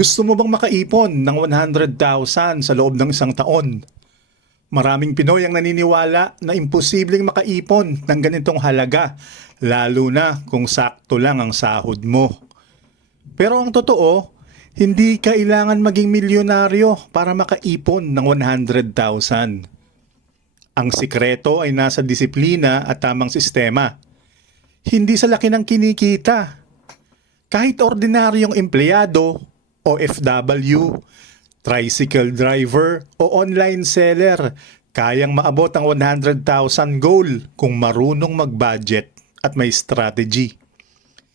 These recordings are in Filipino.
Gusto mo bang makaipon ng 100,000 sa loob ng isang taon? Maraming Pinoy ang naniniwala na imposibleng makaipon ng ganitong halaga, lalo na kung sakto lang ang sahod mo. Pero ang totoo, hindi kailangan maging milyonaryo para makaipon ng 100,000. Ang sikreto ay nasa disiplina at tamang sistema. Hindi sa laki ng kinikita. Kahit ordinaryong empleyado, OFW, tricycle driver o online seller, kayang maabot ang 100,000 goal kung marunong mag-budget at may strategy.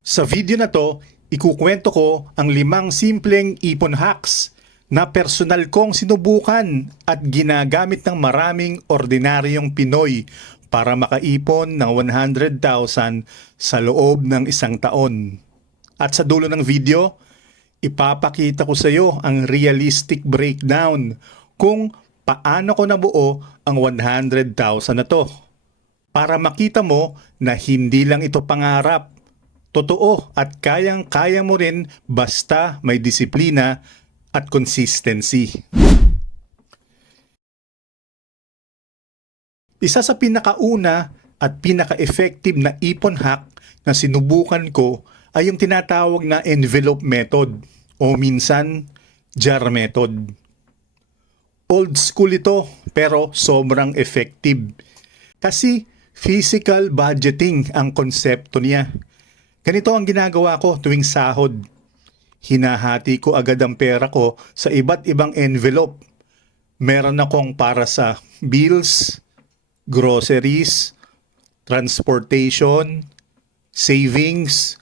Sa video na to, ikukwento ko ang limang simpleng ipon hacks na personal kong sinubukan at ginagamit ng maraming ordinaryong Pinoy para makaipon ng 100,000 sa loob ng isang taon. At sa dulo ng video, ipapakita ko sa iyo ang realistic breakdown kung paano ko nabuo ang 100,000 na to. Para makita mo na hindi lang ito pangarap, totoo at kayang-kaya mo rin basta may disiplina at consistency. Isa sa pinakauna at pinaka-effective na ipon hack na sinubukan ko ay yung tinatawag na envelope method o minsan jar method. Old school ito pero sobrang effective. Kasi physical budgeting ang konsepto niya. Ganito ang ginagawa ko tuwing sahod. Hinahati ko agad ang pera ko sa iba't ibang envelope. Meron akong para sa bills, groceries, transportation, savings,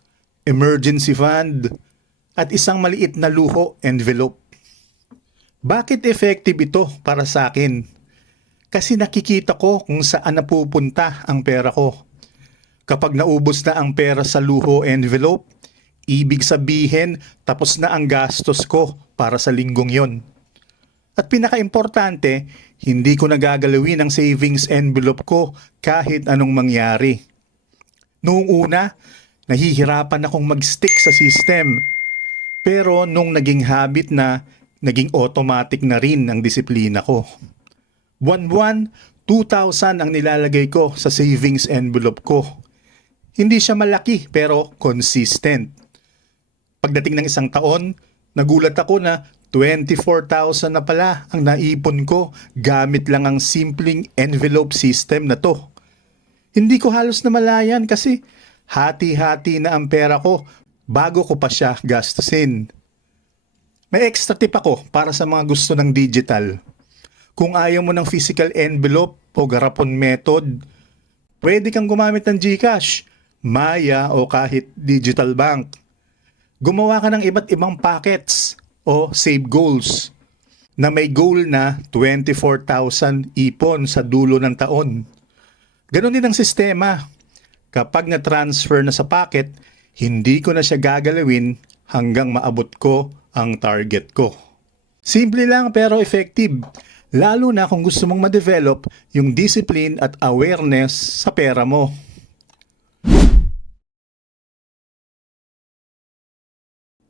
emergency fund, at isang maliit na luho envelope. Bakit effective ito para sa akin? Kasi nakikita ko kung saan napupunta ang pera ko. Kapag naubos na ang pera sa luho envelope, ibig sabihin tapos na ang gastos ko para sa linggong yon. At pinaka-importante, hindi ko nagagalawin ang savings envelope ko kahit anong mangyari. Noong una, nahihirapan akong mag-stick sa system. Pero nung naging habit na, naging automatic na rin ang disiplina ko. Buwan-buwan, 2,000 ang nilalagay ko sa savings envelope ko. Hindi siya malaki pero consistent. Pagdating ng isang taon, nagulat ako na 24,000 na pala ang naipon ko gamit lang ang simpleng envelope system na to. Hindi ko halos namalayan kasi hati-hati na ang pera ko bago ko pa siya gastusin. May extra tip ako para sa mga gusto ng digital. Kung ayaw mo ng physical envelope o garapon method, pwede kang gumamit ng GCash, Maya o kahit digital bank. Gumawa ka ng iba't ibang packets o save goals na may goal na 24,000 ipon sa dulo ng taon. Ganon din ang sistema. Kapag na-transfer na sa packet, hindi ko na siya gagalawin hanggang maabot ko ang target ko. Simple lang pero effective, lalo na kung gusto mong ma-develop yung discipline at awareness sa pera mo.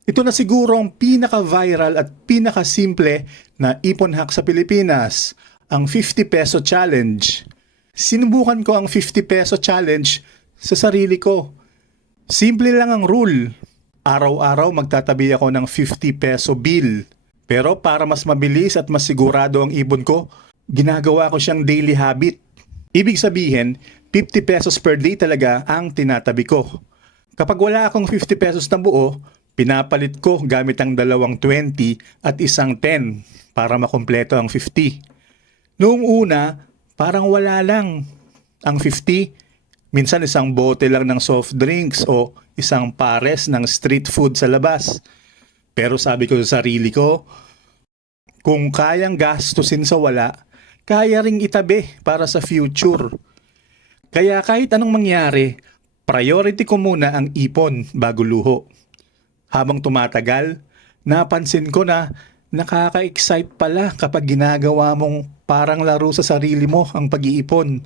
Ito na siguro ang pinaka-viral at pinaka-simple na ipon hack sa Pilipinas, ang 50 peso challenge. Sinubukan ko ang 50 peso challenge sa sarili ko. Simple lang ang rule. Araw-araw magtatabi ako ng 50 peso bill. Pero para mas mabilis at mas sigurado ang ibon ko, ginagawa ko siyang daily habit. Ibig sabihin, 50 pesos per day talaga ang tinatabi ko. Kapag wala akong 50 pesos na buo, pinapalit ko gamit ang dalawang 20 at isang 10 para makompleto ang 50. Noong una, parang wala lang. Ang 50, minsan isang bote lang ng soft drinks o isang pares ng street food sa labas. Pero sabi ko sa sarili ko, kung kayang gastusin sa wala, kaya ring itabi para sa future. Kaya kahit anong mangyari, priority ko muna ang ipon bago luho. Habang tumatagal, napansin ko na nakaka-excite pala kapag ginagawa mong parang laro sa sarili mo ang pag-iipon.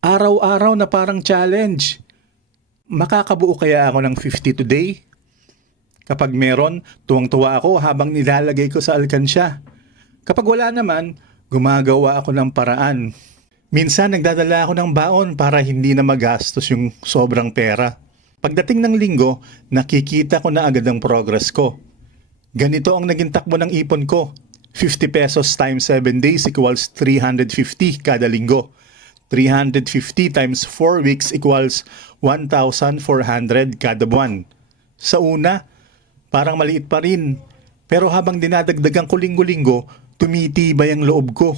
Araw-araw na parang challenge. Makakabuo kaya ako ng 50 today? Kapag meron, tuwang-tuwa ako habang nilalagay ko sa alkansya. Kapag wala naman, gumagawa ako ng paraan. Minsan nagdadala ako ng baon para hindi na magastos yung sobrang pera. Pagdating ng linggo, nakikita ko na agad ang progress ko. Ganito ang naging takbo ng ipon ko. 50 pesos times 7 days equals 350 kada linggo. 350 times 4 weeks equals 1,400 kada buwan. Sa una, parang maliit pa rin. Pero habang dinadagdagan ko linggo-linggo, tumitibay ang loob ko.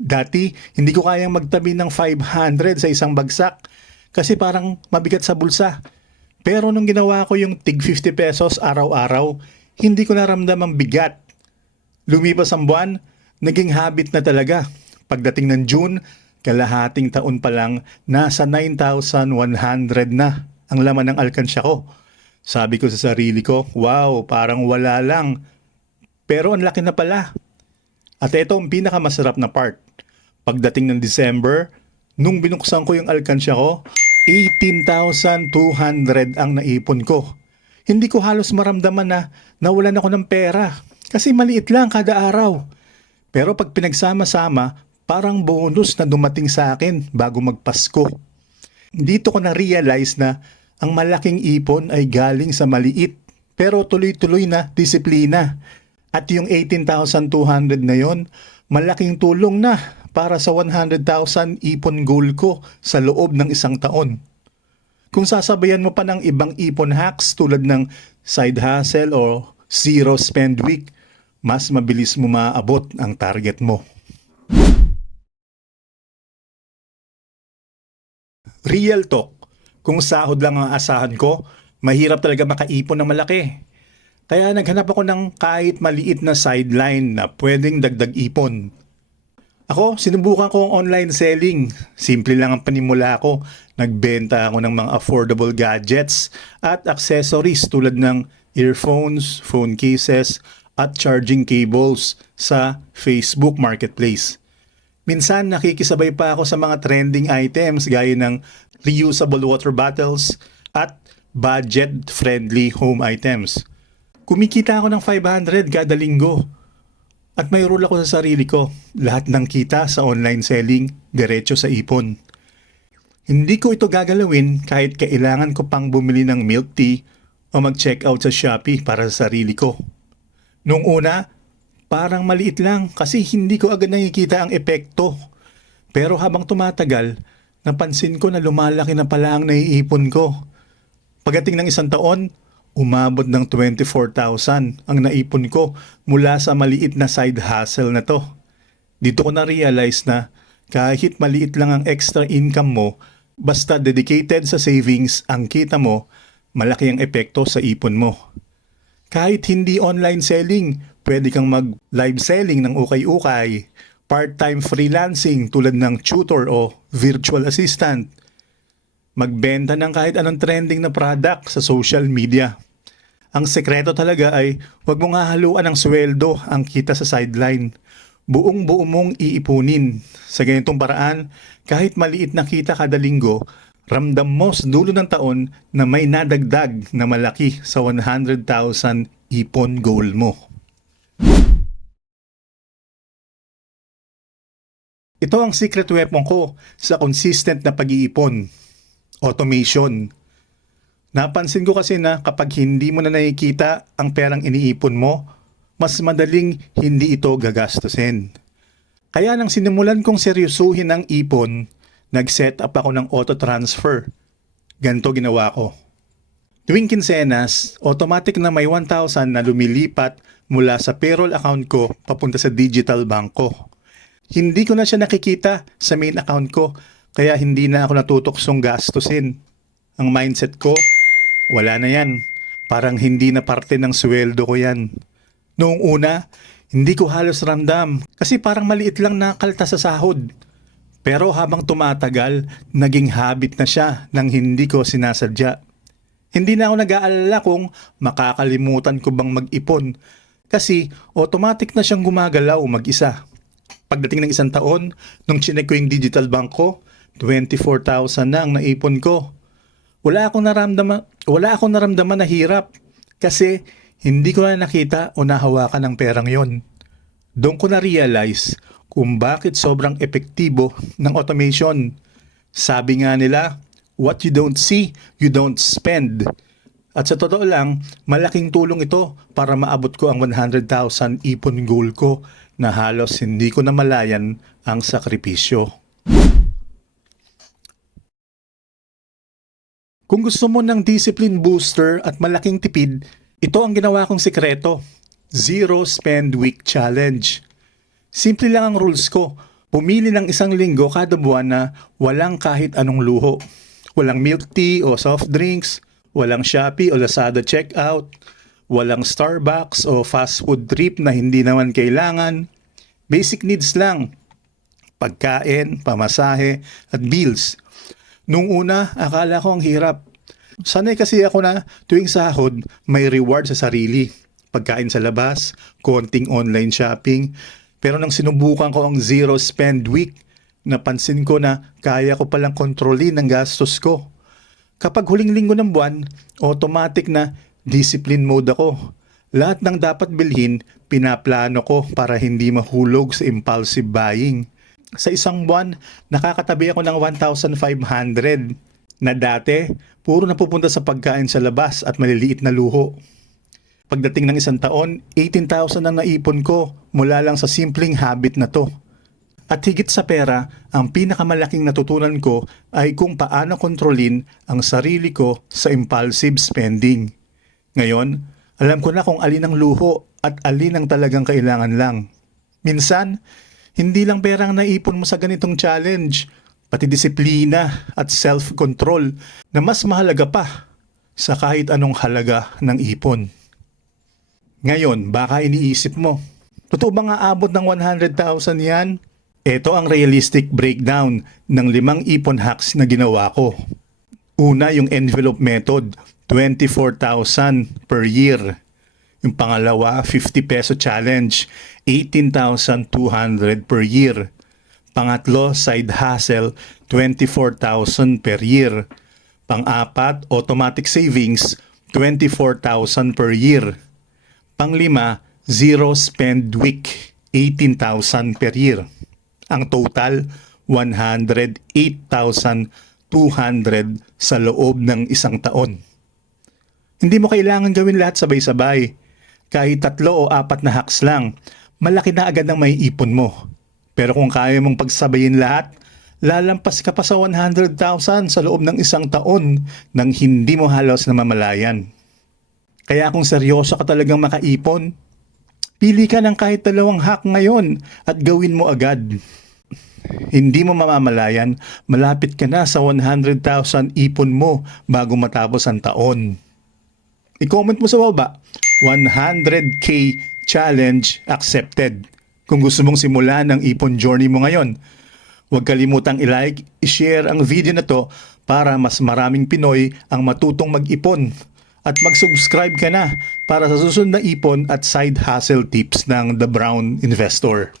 Dati, hindi ko kayang magtabi ng 500 sa isang bagsak kasi parang mabigat sa bulsa. Pero nung ginawa ko yung tig 50 pesos araw-araw, hindi ko naramdam ang bigat. Lumipas ang buwan, naging habit na talaga. Pagdating ng June, kalahating taon pa lang, nasa 9,100 na ang laman ng alkansya ko. Sabi ko sa sarili ko, wow, parang wala lang. Pero ang laki na pala. At ito ang pinakamasarap na part. Pagdating ng December, nung binuksan ko yung alkansya ko, 18,200 ang naipon ko. Hindi ko halos maramdaman na nawalan ako ng pera kasi maliit lang kada araw. Pero pag pinagsama-sama, parang bonus na dumating sa akin bago magpasko. Dito ko na-realize na ang malaking ipon ay galing sa maliit pero tuloy-tuloy na disiplina. At yung 18,200 na yon, malaking tulong na para sa 100,000 ipon goal ko sa loob ng isang taon. Kung sasabayan mo pa ng ibang ipon hacks tulad ng side hustle o zero spend week, mas mabilis mo maaabot ang target mo. Real talk, kung sahod lang ang asahan ko, mahirap talaga makaipon ng malaki. Kaya naghanap ako ng kahit maliit na sideline na pwedeng dagdag ipon. Ako, sinubukan ko ang online selling. Simple lang ang panimula ko. Nagbenta ako ng mga affordable gadgets at accessories tulad ng earphones, phone cases, at charging cables sa Facebook Marketplace. Minsan nakikisabay pa ako sa mga trending items gaya ng reusable water bottles at budget-friendly home items. Kumikita ako ng 500 kada linggo. At may rule ako sa sarili ko, lahat ng kita sa online selling, diretso sa ipon. Hindi ko ito gagalawin kahit kailangan ko pang bumili ng milk tea o mag-check out sa Shopee para sa sarili ko. Nung una, parang maliit lang kasi hindi ko agad nakikita ang epekto. Pero habang tumatagal, napansin ko na lumalaki na pala ang naiipon ko. Pagdating ng isang taon, umabot ng 24,000 ang naipon ko mula sa maliit na side hustle na to. Dito ko na-realize na kahit maliit lang ang extra income mo, basta dedicated sa savings ang kita mo, malaki ang epekto sa ipon mo. Kahit hindi online selling, pwede kang mag-live selling ng ukay-ukay, part-time freelancing tulad ng tutor o virtual assistant, magbenta ng kahit anong trending na product sa social media. Ang sekreto talaga ay huwag mong hahaluan ng sweldo ang kita sa sideline. Buong buo mong iipunin. Sa ganitong paraan, kahit maliit na kita kada linggo, ramdam mo sa dulo ng taon na may nadagdag na malaki sa 100,000 ipon goal mo. Ito ang secret weapon ko sa consistent na pag-iipon. Automation. Napansin ko kasi na kapag hindi mo na nakikita ang perang iniipon mo, mas madaling hindi ito gagastusin. Kaya nang sinimulan kong seryosuhin ang ipon, nag-set up ako ng auto-transfer. Ganto ginawa ko. Tuwing kinsenas, automatic na may 1,000 na lumilipat mula sa payroll account ko papunta sa digital bank ko. Hindi ko na siya nakikita sa main account ko kaya hindi na ako natutuksong gastusin. Ang mindset ko, wala na yan. Parang hindi na parte ng sweldo ko yan. Noong una, hindi ko halos ramdam kasi parang maliit lang na kalta sa sahod. Pero habang tumatagal, naging habit na siya nang hindi ko sinasadya. Hindi na ako nag-aalala kung makakalimutan ko bang mag-ipon kasi automatic na siyang gumagalaw mag-isa. Pagdating ng isang taon, nung chinek ko yung digital bank ko, 24,000 na ang naipon ko. Wala akong naramdaman, wala akong naramdaman na hirap. Kasi hindi ko na nakita o nahawakan ng perang yon. Doon ko na-realize kung bakit sobrang epektibo ng automation. Sabi nga nila, what you don't see, you don't spend. At sa totoo lang, malaking tulong ito para maabot ko ang 100,000 ipon goal ko na halos hindi ko namalayan ang sakripisyo. Kung gusto mo ng discipline booster at malaking tipid, ito ang ginawa kong sikreto. Zero Spend Week Challenge. Simple lang ang rules ko. Pumili ng isang linggo kada buwan na walang kahit anong luho. Walang milk tea o soft drinks, walang Shopee o Lazada checkout, walang Starbucks o fast food trip na hindi naman kailangan. Basic needs lang. Pagkain, pamasahe, at bills. Nung una, akala ko ang hirap. Sanay kasi ako na tuwing sahod, may reward sa sarili. Pagkain sa labas, konting online shopping. Pero nang sinubukan ko ang zero spend week, napansin ko na kaya ko palang kontrolin ang gastos ko. Kapag huling linggo ng buwan, automatic na discipline mode ako. Lahat ng dapat bilhin, pinaplano ko para hindi mahulog sa impulsive buying. Sa isang buwan, nakakatabi ako ng 1,500 na dati, puro napupunta sa pagkain sa labas at maliliit na luho. Pagdating ng isang taon, 18,000 ang naipon ko mula lang sa simpleng habit na to. At higit sa pera, ang pinakamalaking natutunan ko ay kung paano kontrolin ang sarili ko sa impulsive spending. Ngayon, alam ko na kung alin ang luho at alin ang talagang kailangan lang. Minsan, hindi lang pera ang naipon mo sa ganitong challenge, pati disiplina at self-control na mas mahalaga pa sa kahit anong halaga ng ipon. Ngayon, baka iniisip mo, totoo ba nga abot ng 100,000 yan? Ito ang realistic breakdown ng limang ipon hacks na ginawa ko. Una, yung envelope method, 24,000 per year. Yung pangalawa, 50 peso challenge, 18,200 per year. Pangatlo, side hustle, 24,000 per year. Pang-apat, automatic savings, 24,000 per year. Panglima, zero spend week, 18,000 per year. Ang total, 108,200 sa loob ng isang taon. Hindi mo kailangan gawin lahat sabay-sabay. Kahit tatlo o apat na hacks lang, malaki na agad ang may ipon mo. Pero kung kaya mong pagsabayin lahat, lalampas ka pa sa 100,000 sa loob ng isang taon nang hindi mo halos namamalayan. Kaya kung seryoso ka talagang makaipon, pili ka ng kahit dalawang hack ngayon at gawin mo agad. Hindi mo mamamalayan, malapit ka na sa 100,000 ipon mo bago matapos ang taon. I-comment mo sa baba, 100k challenge accepted. Kung gusto mong simulan ang ipon journey mo ngayon, huwag kalimutang i-like, i-share ang video na to para mas maraming Pinoy ang matutong mag-ipon. At mag-subscribe ka na para sa susunod na ipon at side hustle tips ng The Brown Investor.